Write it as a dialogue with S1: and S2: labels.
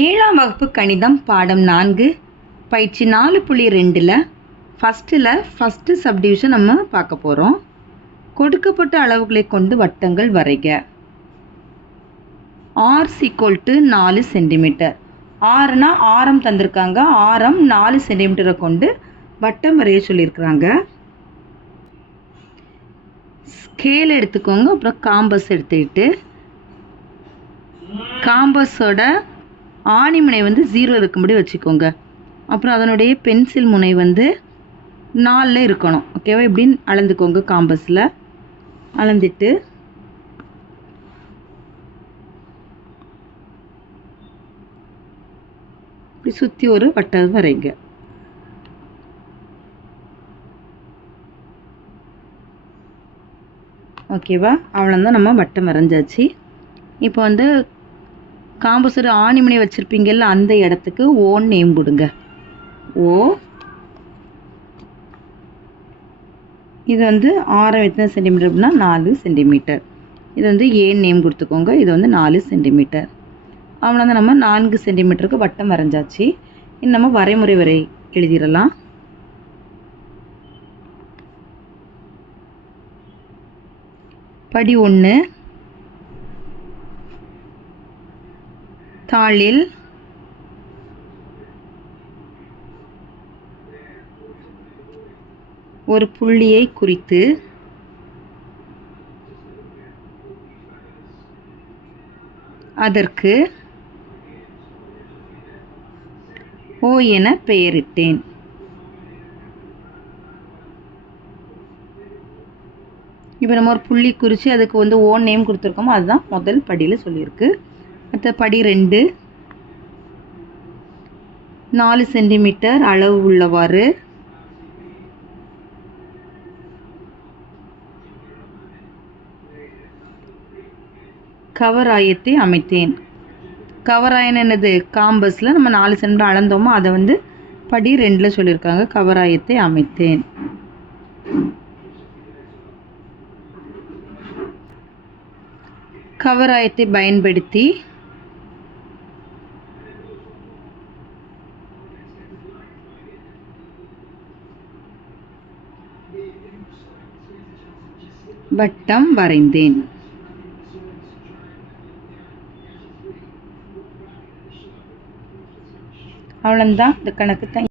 S1: ஏழாம் வகுப்பு கணிதம் பாடம் நான்கு பயிற்சி நாலு புள்ளி ரெண்டில் ஃபஸ்ட்டில் ஃபஸ்ட்டு சப்டிவிஷன் நம்ம பார்க்க போகிறோம் கொடுக்கப்பட்ட அளவுகளை கொண்டு வட்டங்கள் வரைக. ஆர் சீக்வல் டு நாலு சென்டிமீட்டர் ஆறுனா ஆரம் தந்திருக்காங்க. ஆரம் நாலு சென்டிமீட்டரை கொண்டு வட்டம் வரைய சொல்லியிருக்கிறாங்க. ஸ்கேல் எடுத்துக்கோங்க. அப்புறம் காம்பஸ் எடுத்துக்கிட்டு காம்பஸோட ஆணி முனை வந்து ஜீரோ இருக்கும்படி வச்சுக்கோங்க. அப்புறம் அதனுடைய பென்சில் முனை வந்து நாலில் இருக்கணும். ஓகேவா இப்படின்னு அளந்துக்கோங்க காம்பஸில் அளந்துட்டு இப்படி சுற்றி ஒரு வட்டம் வரைங்க. ஓகேவா அவ்வளோதான் நம்ம வட்டம் வரைஞ்சாச்சு. இப்போ வந்து காம்பஸோட ஆணிமனை வச்சுருப்பீங்கல்ல அந்த இடத்துக்கு ஓன் நேம் கொடுங்க ஓ. இது வந்து ஆரம் எத்தனை சென்டிமீட்டர் அப்படின்னா நாலு சென்டிமீட்டர் இது வந்து ஏன் நேம் கொடுத்துக்கோங்க. இது வந்து நாலு சென்டிமீட்டர் அவனை வந்து நம்ம நான்கு சென்டிமீட்டருக்கு வட்டம் வரைஞ்சாச்சு. இன்னும் நம்ம வரைமுறை வரை எழுதிடலாம். படி ஒன்று தாளில் ஒரு புள்ளியை குறித்து அதற்கு ஓ என பெயரிட்டேன். இப்போ நம்ம ஒரு புள்ளி குறித்து அதுக்கு வந்து ஓன் நேம் கொடுத்துருக்கோமோ அதுதான் முதல் படியில் சொல்லியிருக்கு. அடுத்த படி ரெண்டு. நாலு சென்டிமீட்டர் அளவு உள்ளவாறு. கவராயத்தை அமைத்தேன். கவராயன் என்னது? காம்பஸில் நம்ம நாலு சென்டிமீட்டர் அளந்தோமோ அதை வந்து படி ரெண்டில் சொல்லியிருக்காங்க. கவராயத்தை அமைத்தேன். கவராயத்தை பயன்படுத்தி வட்டம் வரைந்தேன். அவ்வளோந்தான் இந்த கணக்கு தான்.